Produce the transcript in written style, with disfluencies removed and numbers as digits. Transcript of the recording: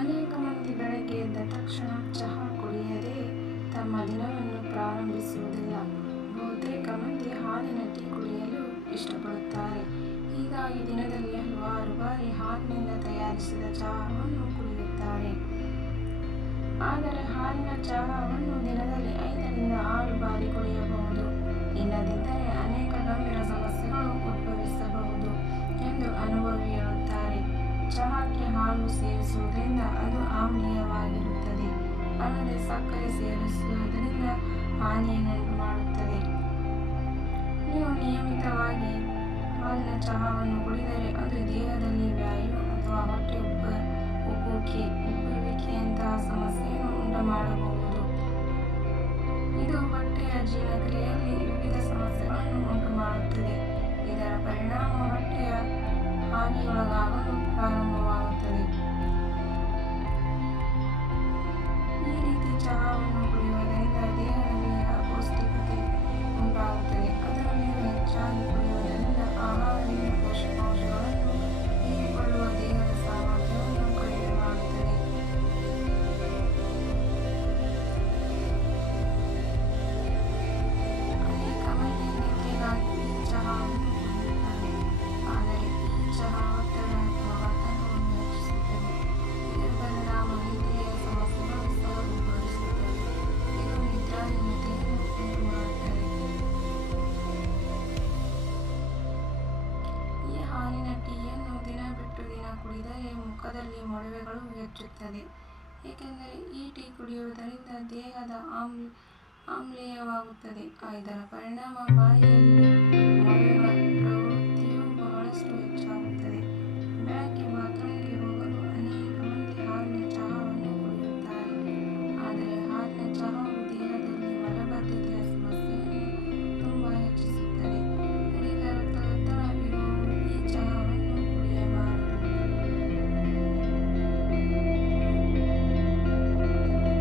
ಅನೇಕ ಮಂದಿ ಬೆಳಗ್ಗೆ ಎದ್ದ ತಕ್ಷಣ ಚಹಾ ಕುಡಿಯದೆ ತಮ್ಮ ದಿನವನ್ನು ಪ್ರಾರಂಭಿಸುವುದಿಲ್ಲ. ಬಹುತೇಕ ಮಂದಿ ಹಾಲಿನ ಟೀ ಕುಡಿಯಲು ಇಷ್ಟಪಡುತ್ತಾರೆ. ಹೀಗಾಗಿ ದಿನದಲ್ಲಿ ಹಲವಾರು ಬಾರಿ ಹಾಲಿನಿಂದ ತಯಾರಿಸಿದ ಚಹಾವನ್ನು ಕುಡಿಯುತ್ತಾರೆ. ಆದರೆ ಹಾಲಿನ ಚಹಾವನ್ನು ದಿನದಲ್ಲಿ 5ರಿಂದ 6 ಬಾರಿ ಕುಡಿಯಬಹುದು. ಇಲ್ಲದಿದ್ದರೆ ಅನೇಕ ಗಂಭೀರ ಸಮಸ್ಯೆಗಳು ಉದ್ಭವಿಸಬಹುದು ಎಂದು ಅನುಭವಿ ಹೇಳುತ್ತಾರೆ. ಚಹಾಕ್ಕೆ ಹಾಲು ಸೇರಿಸುವುದರಿಂದ ಅದು ಆಮ್ಲೀಯವಾಗಿರುತ್ತದೆ. ಅಲ್ಲದೆ ಸಕ್ಕರೆ ಸೇರಿಸುವುದರಿಂದ ಹಾನಿಯನ್ನುಂಟು ಮಾಡುತ್ತದೆ. ನೀವು ನಿಯಮಿತವಾಗಿ ಹಾಲಿನ ಚಹಾವನ್ನು ಕುಡಿದರೆ ಅದು ದೇಹದಲ್ಲಿ ವಾಯು ಅಥವಾ ಹೊಟ್ಟೆ ಉಬ್ಬುವಿಕೆಯಂತಹ ಸಮಸ್ಯೆಯನ್ನು ಉಂಟುಮಾಡಬಹುದು. ಇದು ಹೊಟ್ಟೆಯ ಜೀರ್ಣಕ್ರಿಯೆಯಲ್ಲಿ ವಿವಿಧ ಸಮಸ್ಯೆಗಳನ್ನು ಉಂಟುಮಾಡುತ್ತದೆ. ಇದರ ಪರಿಣಾಮ ಹೊಟ್ಟೆಯ ಹಾನಿಗೊಳಗಾಗಲು ಪ್ರಾರಂಭವಾಗುತ್ತದೆ. ಈ ರೀತಿ ಚಹಾವನ್ನು ಕುಡಿಯುವುದರಿಂದ ದೇಹದಲ್ಲಿ ಅಪೌಷ್ಟಿಕತೆ ಉಂಟಾಗುತ್ತದೆ. ಅದರಲ್ಲಿಯೂ ಹೆಚ್ಚಾಗಿ ಕುಡಿಯುವುದರಿಂದ ಆಹಾರದಿಂದ ಪೋಷಕಾಂಶಗಳನ್ನು ಹೀರಿಕೊಳ್ಳುವ ದೇಹದ ಸಾಮರ್ಥ್ಯವನ್ನು ಕಡಿಮೆ ಮಾಡುತ್ತದೆ. ಅನೇಕ ಮಂದಿ ನಿದ್ರೆಗಾಗಿ ಈ ಚಹಾವನ್ನು ಕುಡಿಯುತ್ತಾರೆ. ಆದರೆ ಈ ಚಹಾ ಒತ್ತಡ ಅಥವಾ ಆತಂಕವನ್ನು ಹೆಚ್ಚಿಸುತ್ತದೆ. ಇದರ ಪರಿಣಾಮ ನಿದ್ರೆಯ ಸಮಸ್ಯೆಗಳು ಸಹ ಉದ್ಭವಿಸುತ್ತವೆ. ಇದು ನಿದ್ರಾಹೀನತೆಯನ್ನು ಉಂಟುಮಾಡುತ್ತದೆ. ಈ ಹಾಲಿನ ಟೀಯನ್ನು ದಿನ ಬಿಟ್ಟು ದಿನ ಕುಡಿದರೆ ಮುಖದಲ್ಲಿ ಮೊಡವೆಗಳು ಹೆಚ್ಚುತ್ತದೆ. ಏಕೆಂದರೆ ಈ ಟೀ ಕುಡಿಯುವುದರಿಂದ ದೇಹದ ಆಮ್ಲೀಯವಾಗುತ್ತದೆ. ಇದರ ಪರಿಣಾಮ ಬಾಯಿಯಲ್ಲಿ ಮೊಡವೆಗಳ ಪ್ರವೃತ್ತಿಯು ಬಹಳಷ್ಟು ಹೆಚ್ಚಾಗುತ್ತದೆ.